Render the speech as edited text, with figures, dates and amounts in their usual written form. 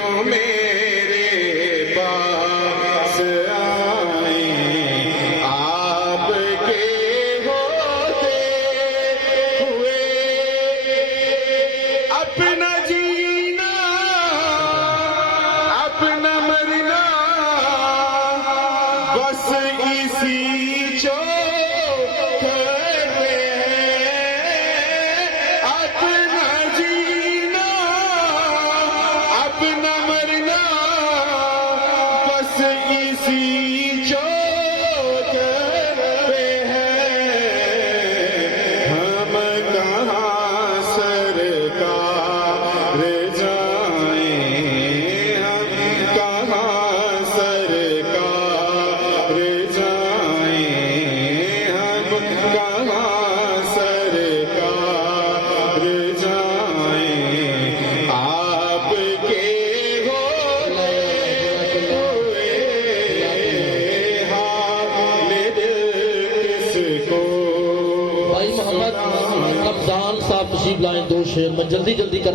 क्यों मेरे पास आए, आपके होते हुए अपना जीना अपना मरना बस इसी चौखट पे है। अपना जीना अपना मरना बस इसी चौखट पे है। हम कहाँ सरकार जाएं, हम कहाँ सरकार जाएं, हम कहाँ सरकार जाएं, आपके होते हुए हाल दिल किसको भाई मोहम्मद रमजान साहब तशरीफ लाएं, 2 शेर में जल्दी जल्दी कर